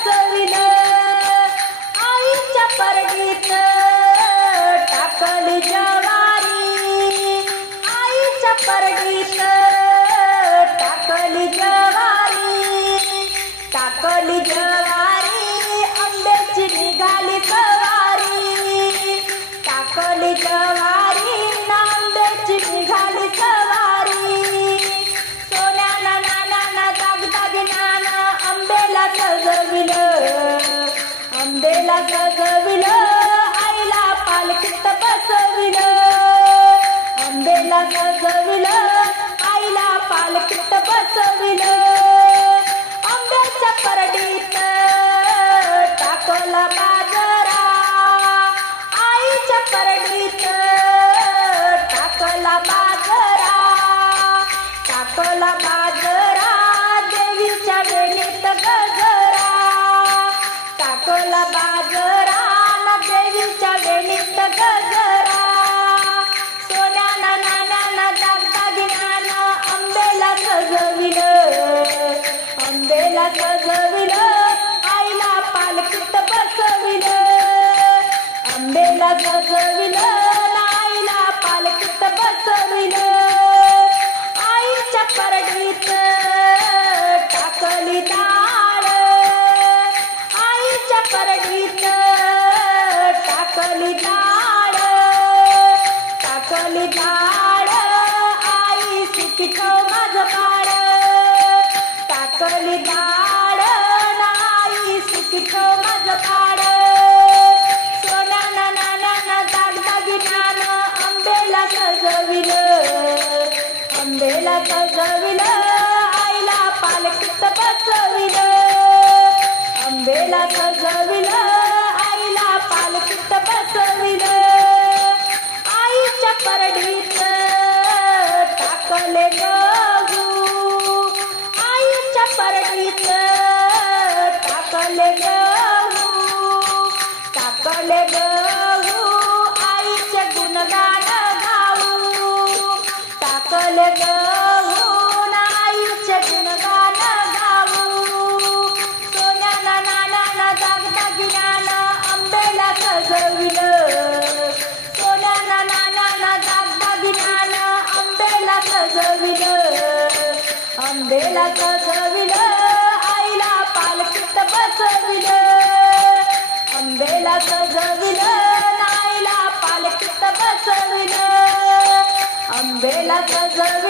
बसविलं आईच्या परडीत टाकली ज्वारी आईच्या परडीत टाकली ज्वारी आंब्याची निघाली सवारी टाकली ज्वारी आंब्याची निघाली सवारी सोन्यानं नाण्यानं दागदागिन्यानं आंब्याला सजविलं आईला पालखीत बसविलं आंब्याला सजविलं आईला पालखीत बसविलं आंब्याच्या परडीत टाकला बाजरा आईच्या परडीत टाकला बाजरा देवीच्या वेणीत गजरा टाकला बाजरा न देवीच्या वेणीत गजरा सोन्यानं नाण्यानं दागदागिन्यानं आंब्याला सजविलं आईला पालखीत बसविलं आंब्याला सजविलं आईला पालखीत बसविलं आईच्या परडीत टाकली डाळ आईच्या परडीत टाकली डाळ आई सुखी ठेव माझं बाळ टाकली डाळ आई सुखी ठेव माझं बाळ सोन्यानं नाण्यानं दागदागिन्यानं आंब्याला सजविलं आईला पालखीत बसविलं आंब्याला सजविलं आईला पालखीत बसविलं आईच्या परडीत टाकले गहू आईच्या परडीत टाकले गहू आईचे गुणगान गाऊ टाकले गहू आईचे गुणगान गाऊ सोन्यानं नाण्यानं दागदागिन्यानं आंब्याला सजविलं सोन्यानं नाण्यानं दागदागिन्यानं आंब्याला सजविलं आईला पालखीत बसविलं आंब्याला सजविलं आईला पालखीत बसविलं आंब्याला सजविलं